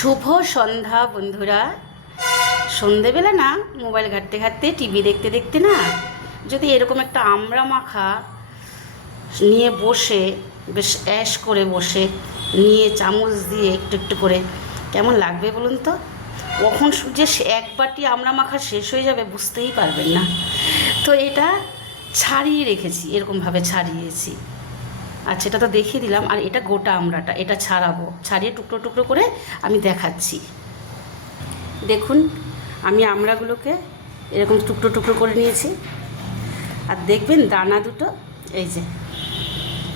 শুভ সন্ধ্যা, বন্ধুরা। সন্ধেবেলা না, মোবাইল ঘাঁটতে ঘাঁটতে টিভি দেখতে দেখতে না, যদি এরকম একটা আমড়া মাখা নিয়ে বসে, বেশ অ্যাশ করে বসে, নিয়ে চামচ দিয়ে একটু একটু করে, কেমন লাগবে বলুন তো? কখন যে এক বাটি আমড়া মাখা শেষ হয়ে যাবে বুঝতেই পারবেন না। তো এটা ছাড়িয়ে রেখেছি, এরকমভাবে ছাড়িয়েছি। আচ্ছা এটা তো দেখিয়ে দিলাম, আর এটা গোটা আমড়াটা, এটা ছাড়াবো। ছাড়িয়ে টুকরো টুকরো করে আমি দেখাচ্ছি। দেখুন, আমি আমড়াগুলোকে এরকম টুকরো টুকরো করে নিয়েছি। আর দেখবেন দানা দুটো, এই যে,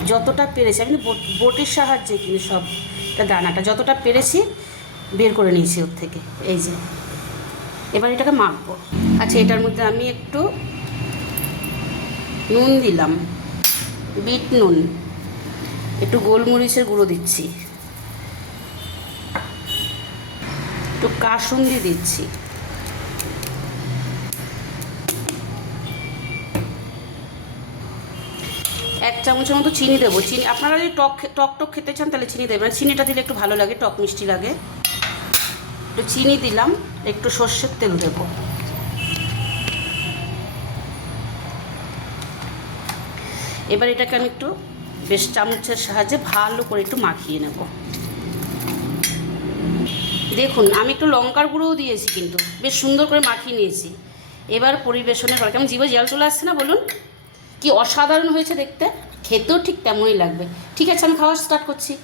যতটা পেরেছি, আমি বট- বটির সাহায্যে কিন্তু সব এটা দানাটা, যতটা পেরেছি বের করে নিয়েছি ওর থেকে, এই যে। এবার এটাকে মাখবো। আচ্ছা এটার মধ্যে আমি একটু নুন দিলাম, বিট নুন। একটু গোলমরিচের গুঁড়ো দিচ্ছি। একটু কাসুন্দি দিচ্ছি। এক চামচের মতো চিনি দেবো। চিনি আপনারা যদি টক টক টক খেতে চান তাহলে চিনি দেবেন। চিনিটা দিলে একটু ভালো লাগে, টক মিষ্টি লাগে। একটু চিনি দিলাম, একটু সর্ষের তেল দেবো। এবার এটাকে আমি একটু বেশ চামচের সাহায্যে ভালো করে একটু মাখিয়ে নেব। দেখুন, আমি একটু লঙ্কার গুঁড়োও দিয়েছি কিন্তু, বেশ সুন্দর করে মাখিয়ে নিয়েছি। এবার পরিবেশনের পর কেমন জীবে জল চলে আসছে না বলুন? কি অসাধারণ হয়েছে দেখতে, খেতেও ঠিক তেমনই লাগবে। ঠিক আছে, আমি খাওয়া স্টার্ট করছি।